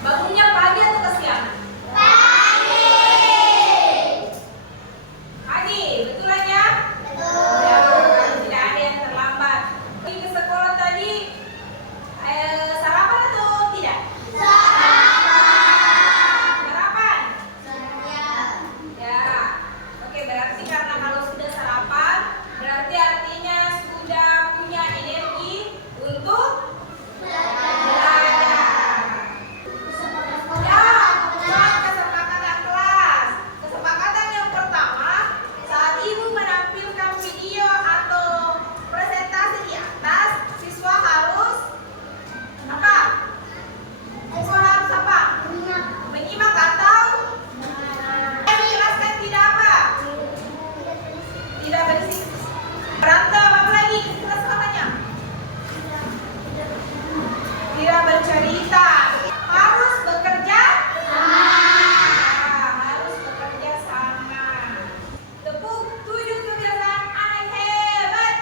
Bangunnya pagi atau kesiangan? Pagi, betulan ya? Ya, tidak ada yang terlambat. Pergi ke sekolah tadi, sarapan atau tidak? Sarapan? Ya, oke, berarti karena kalau sudah sarapan, berarti artinya sudah punya energi untuk belajar. Ya, buat kesepakatan kelas. Kesepakatan yang pertama, saat ibu menampilkan video atau presentasi di atas, siswa harus apa? Siswa harus apa? Menyimak atau menjelaskan tidak apa? Tidak berisik. Berantem apa lagi? Kelas namanya? Tidak bercerita. Harus bekerja sama. Harus bekerja sama. Tepuk 7 kebiasaan anak hebat.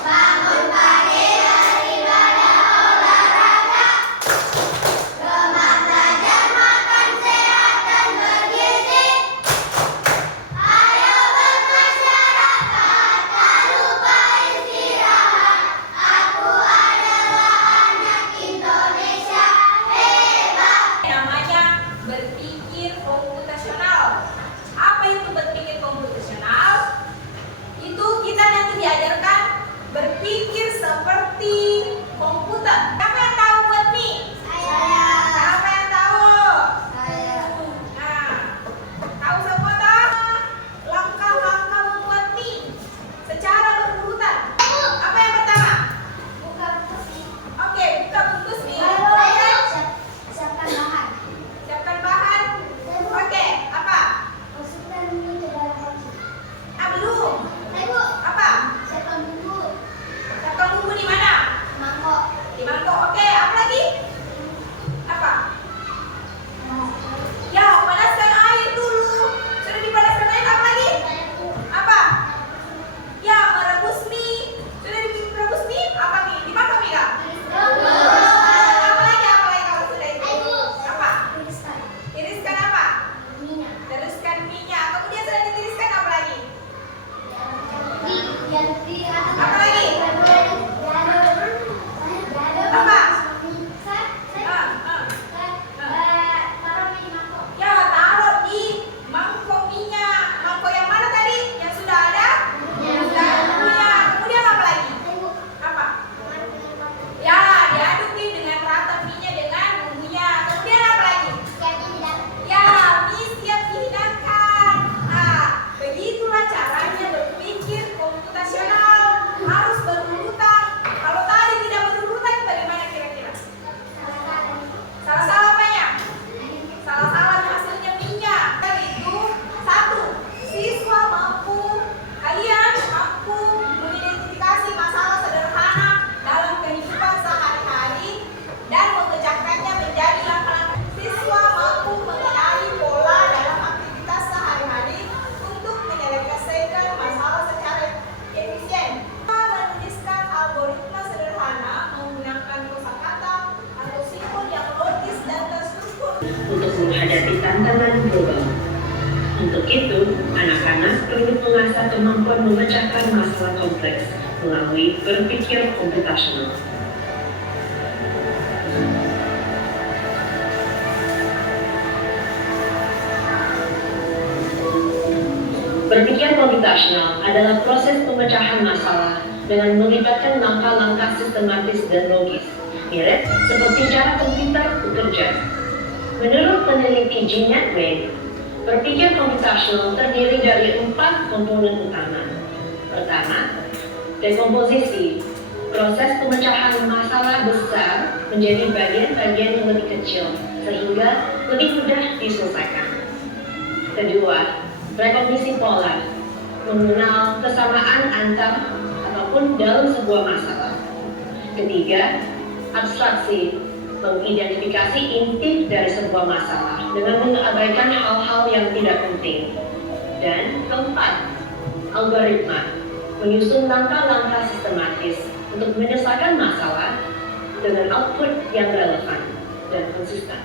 Bangun pagi daripada olahraga, gemar belajar, makan sehat dan bergizi. Ayo bermasyarakat, tak lupa istirahat. Aku adalah anak Indonesia hebat. Namanya berpikir komputasional. Apa itu berpikir komputasional? Itu kita nanti diajarkan berpikir seperti komputer. Siapa yang tahu buat mie? Siapa yang tahu? Nah, tahu semua tak? Langkah-langkah membuat mie secara berurutan. Apa yang pertama? Oke, buka bungkus mie. Siapkan bahan. Siapkan bahan. Oke, apa? Masukkan mie ke dalam panci. Belum. Apa? Siapkan bumbu. Siapkan bumbu di mana? Mangkok. Di mangkok. Oke, apa lagi? Apa? Ya, panaskan air dulu. Sudah dipanaskan air, apa lagi? Apa? Ya, merebus mie. Sudah direbus mie? Apa mie? Dimakan mie nggak? Apa lagi? Apa lagi kalau sudah itu? Apa? Tiriskan apa? Tiriskan minyak. Kemudian sudah ditiriskan apa lagi? Apa lagi? Apa? Ya, taruh di mangkok minyak. Mangkok yang mana tadi? Yang sudah ada? Yang sudah ada minyak. Kemudian apa lagi? Apa? Ya, diaduk nih dengan rata minyak dengan bumbunya. Kemudian apa lagi? Ya, mie siap dihidangkan. Nah, begitulah caranya berpikir komputasional. Harus berurutan. Kalau tadi tidak berurutan, bagaimana kira-kira? Salah-salah apanya? Salah-salah hasilnya minyak. Itu satu, kalian mampu mengidentifikasi masalah sederhana dalam kehidupan sehari-hari dan memecahkannya menjadi langkah-langkah. Siswa mampu mengenali pola dalam aktivitas sehari-hari untuk menyelesaikan masalah secara efisien. Menuliskan algoritma sederhana menggunakan kosakata atau simbol yang logis dan terstruktur. Untuk menghadapi tantangan global. Untuk itu, anak-anak perlu mengasah kemampuan memecahkan masalah kompleks melalui berpikir komputasional. Berpikir komputasional adalah proses pemecahan masalah dengan melibatkan langkah-langkah sistematis dan logis, mirip seperti cara komputer bekerja. Menurut peneliti Jeanette Wade, berpikir komputasional terdiri dari 4 komponen utama. Pertama, dekomposisi, proses pemecahan masalah besar menjadi bagian-bagian yang lebih kecil sehingga lebih mudah diselesaikan. Kedua, rekognisi pola, mengenal kesamaan antar ataupun dalam sebuah masalah. Ketiga, abstraksi, mengidentifikasi inti dari sebuah masalah dengan mengabaikan hal-hal yang tidak penting. Dan keempat, algoritma, menyusun langkah-langkah sistematis untuk menyelesaikan masalah dengan output yang relevan. dan konsisten.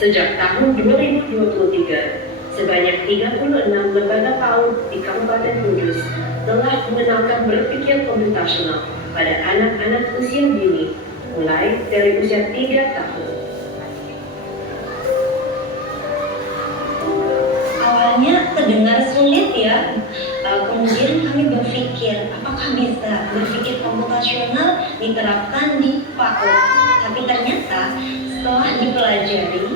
Sejak tahun 2023, sebanyak 36 lembaga PAUD di Kabupaten Kudus telah mengenalkan berpikir komputasional pada anak-anak usia dini, mulai dari usia 3 tahun. Awalnya terdengar sulit ya, kemudian kami berpikir apakah bisa berpikir komputasional diterapkan di PAUD. Tapi ternyata setelah dipelajari,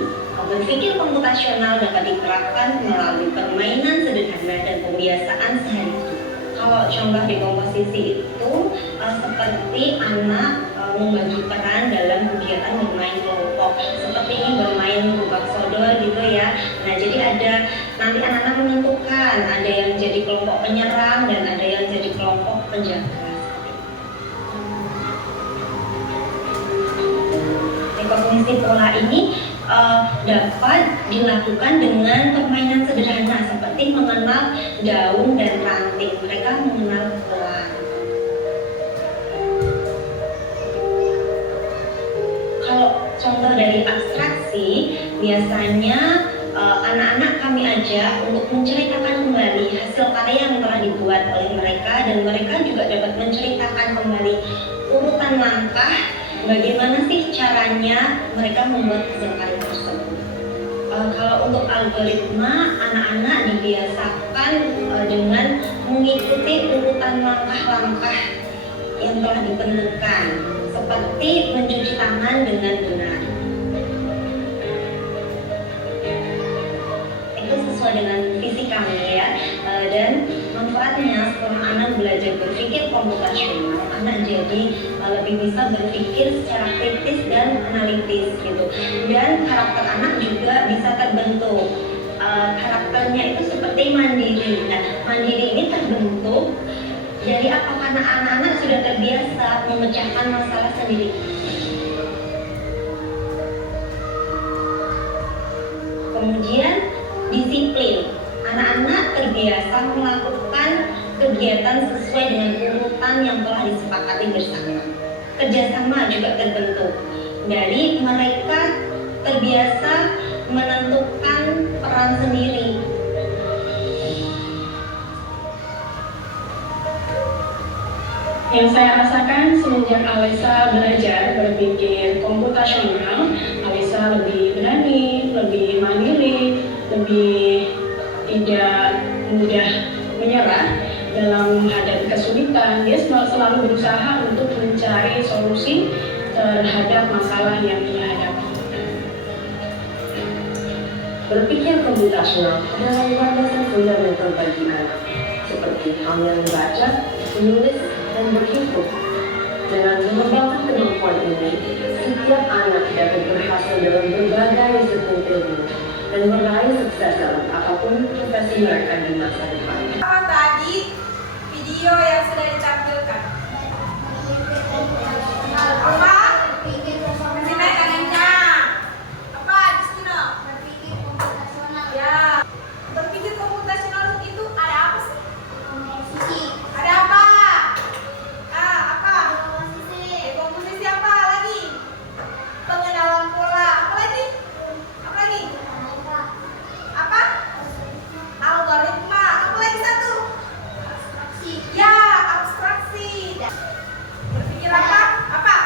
berpikir komputasional dapat diterapkan melalui permainan sederhana dan pembiasaan sehari-hari. Kalau contoh di komposisi itu seperti anak membagi peran dalam kegiatan bermain kelompok, seperti ini bermain rubak sodor gitu ya. Nah, jadi ada nanti anak-anak menentukan ada yang jadi kelompok penyerang dan ada yang jadi kelompok penjaga. Rekognisi pola ini dapat dilakukan dengan permainan sederhana seperti mengenal daun dan ranting. Mereka mengenal pola. Kalau contoh dari abstraksi, biasanya anak-anak kami ajak untuk menceritakan kembali hasil karya yang telah dibuat oleh mereka, dan mereka juga dapat menceritakan kembali urutan langkah bagaimana sih caranya mereka membuat hasil karya tersebut. Kalau untuk algoritma, anak-anak dibiasakan dengan mengikuti urutan langkah-langkah yang telah ditentukan, seperti mencuci tangan dengan benar. Itu sesuai dengan visi kami ya. Dan manfaatnya setelah anak belajar berpikir komputasional, anak jadi lebih bisa berpikir secara kritis dan analitis gitu. Dan karakter anak juga bisa terbentuk. Karakternya itu seperti mandiri. Nah, mandiri ini terbentuk dari apa? Karena anak-anak sudah terbiasa memecahkan masalah sendiri. Kemudian disiplin. Anak-anak terbiasa melakukan kegiatan sesuai dengan urutan yang telah disepakati bersama. Kerjasama juga terbentuk. Dari mereka terbiasa menentukan peran sendiri. Yang saya rasakan semenjak Alisa belajar berpikir komputasional, Alisa lebih berani, lebih mandiri, lebih tidak mudah menyerah dalam menghadapi kesulitan. Dia selalu berusaha untuk mencari solusi terhadap masalah yang ia hadapi. Berpikir komputasional adalah landasan fundamental bagi anak, seperti halnya membaca, menulis, dan berhitung. Dengan mengembangkan kemampuan ini, setiap anak dapat berhasil dalam berbagai disiplin ilmu dan meraih sukses dalam apapun profesi mereka di masa depan. Apa tadi video yang sudah ditampilkan? Apa? Masih naik kanannya. Apa? Di situ dong. Berpikir komputasional. Ya. Berpikir komputasional itu ada apa sih? Komposisi. Ada apa? Apa? Komposisi. Komposisi apa lagi? Pengenalan pola. Apa lagi? Apa lagi? Apa? Algoritma. Apa lagi satu? Abstraksi. Ya, abstraksi. Berpikir apa? Apa?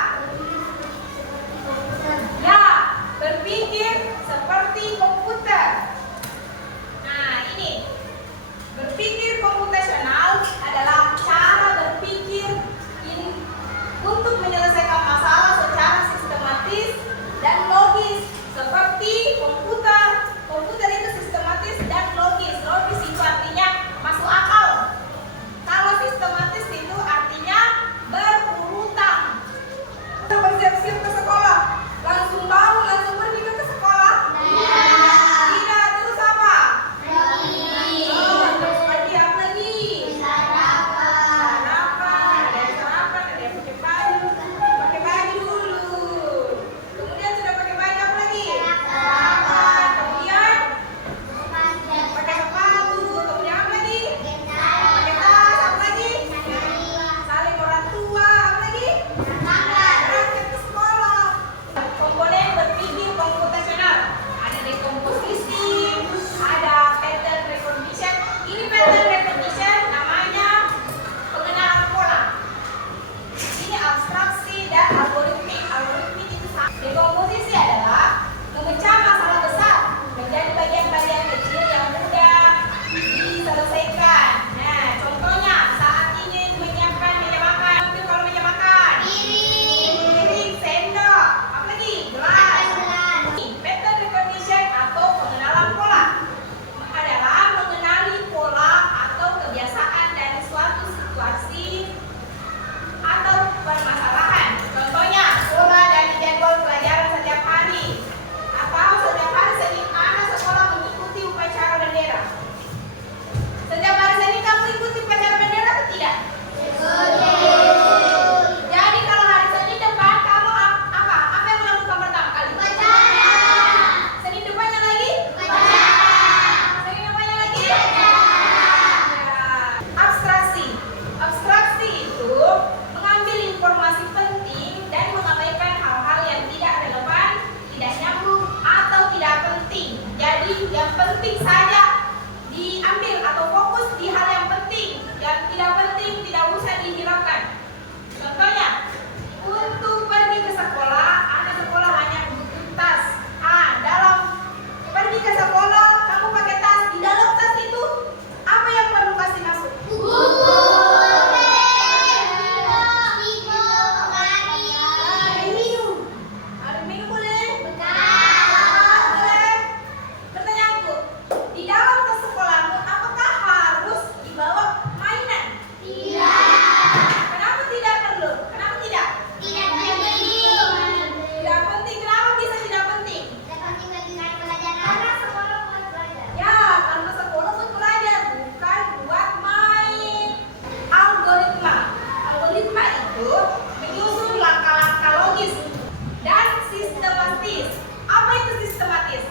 sistematis. Apa itu sistematis?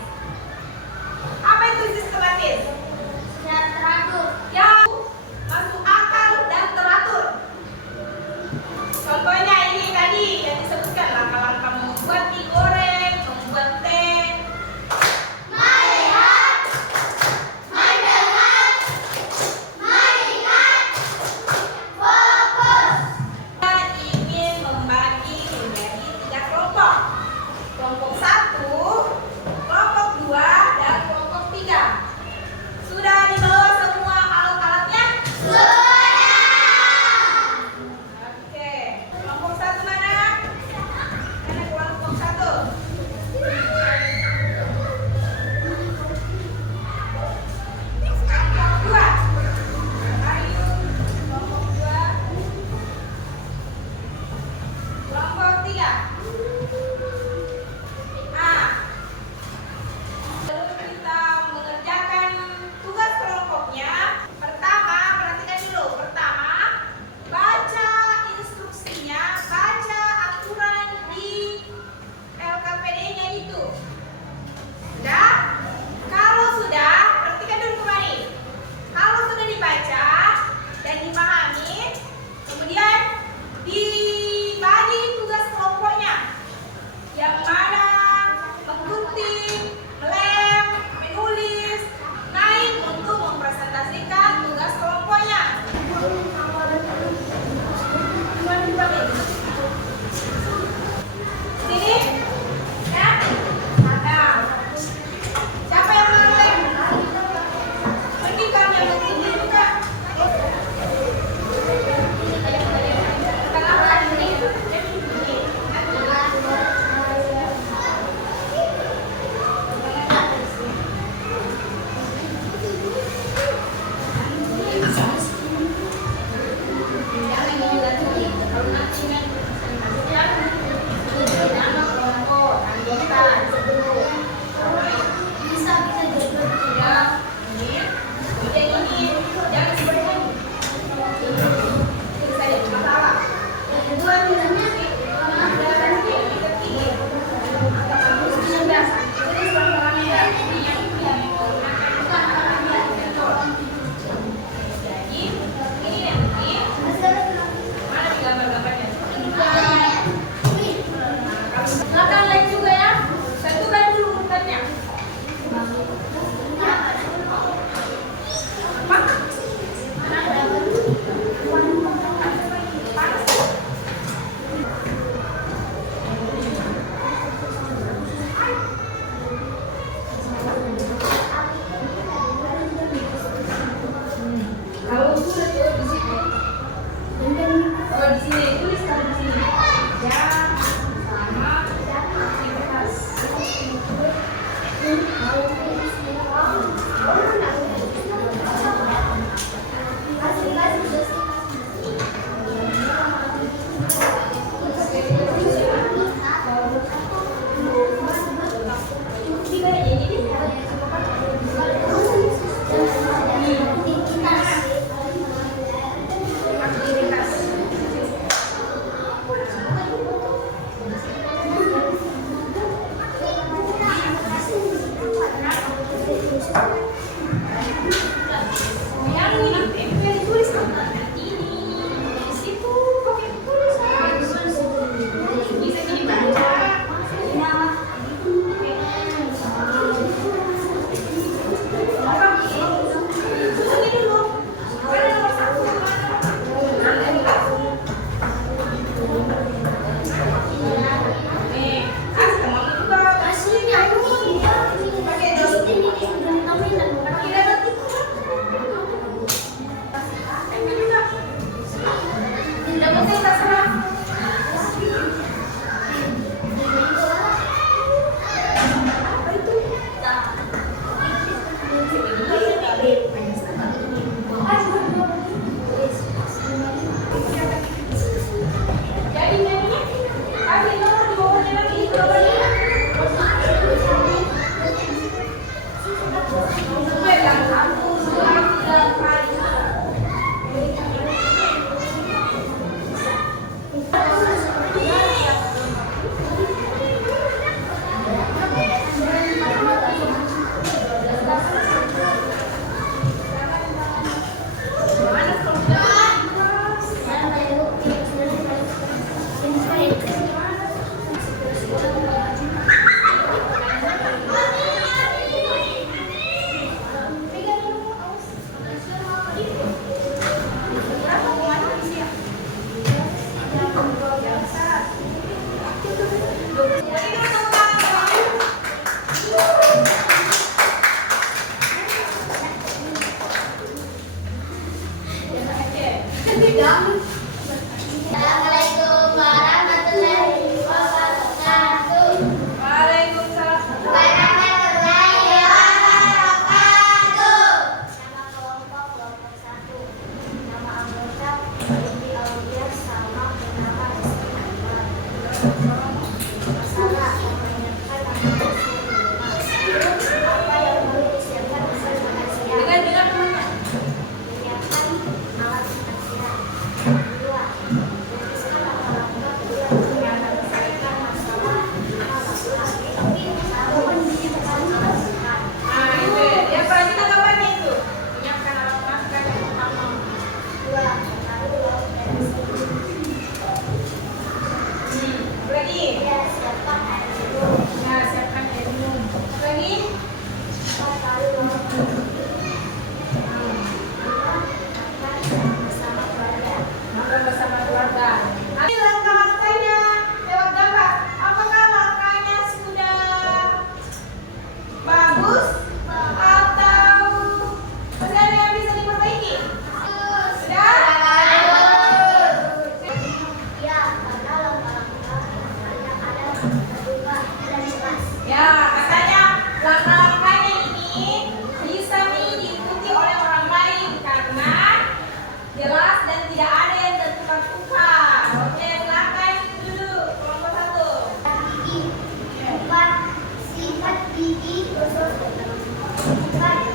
Apa itu sistematis? Sudah teratur. Ya, masuk akal dan teratur. Contohnya ini tadi yang disebutkan langkah-langkah membuat mie goreng, membuat teh. Melihat, mendengar, mengingat, fokus. Kita ingin membagi menjadi 3 kelompok. Kelompok 1, kelompok 2, dan kelompok 3. Ya, katanya langkah-langkahnya ini bisa diikuti oleh orang lain karena jelas dan tidak ada yang tertukar-tukar. Oke, silakan dulu kelompok 1. Gigi. 4. Sikat gigi gosokkan. 4.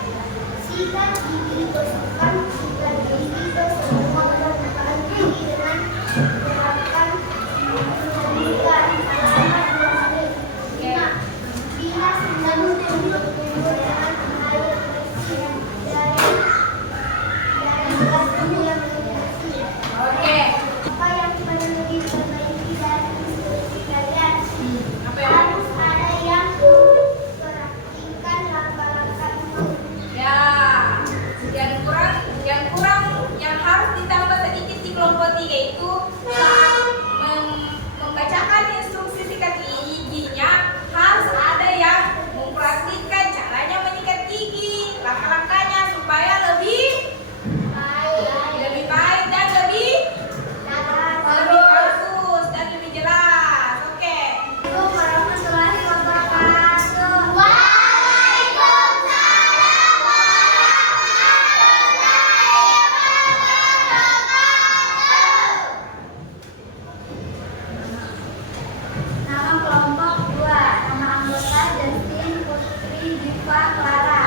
Sikat gigi gosokkan. Sikat gigi gosokkan. Menggunakan gigi dengan menerapkan pendidikan selama 2 menit. 5. Bilas dan menggunakan air bersih dari batu yang bersih. Oke. Apa yang perlu diperbaiki dari instruksi kalian? Apa yang Harus ada yang perhatikan langkah-langkah itu. ya, yang kurang yang harus ditambah sedikit di kelompok 3 itu saat membacakan instruksi sikat giginya harus ada yang mempraktikkan caranya menyikat gigi, langkah-langkahnya supaya lebih baik dan lebih bagus dan lebih jelas. Oke. Assalamualaikum warahmatullahi wabarakatuh. Waalaikumsalam Nama kelompok 2. Nama anggota Justin, Putri, Diva, Clara.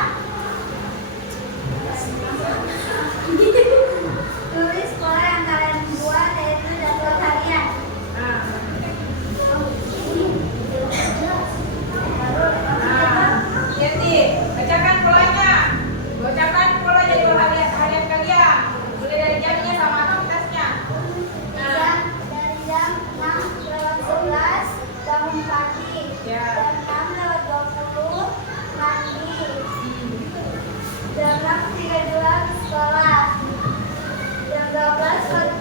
Tulis pola yang kalian buat yaitu jadwal harian. Jadi, bacakan polanya. Bacakan pola jadwal harian kalian. Mulai dari jamnya sama aktivitasnya. Dari jam 6:11 bangun pagi. Ya. Jam 6:20 mandi. Jam 6:32 sekolah. Jam 12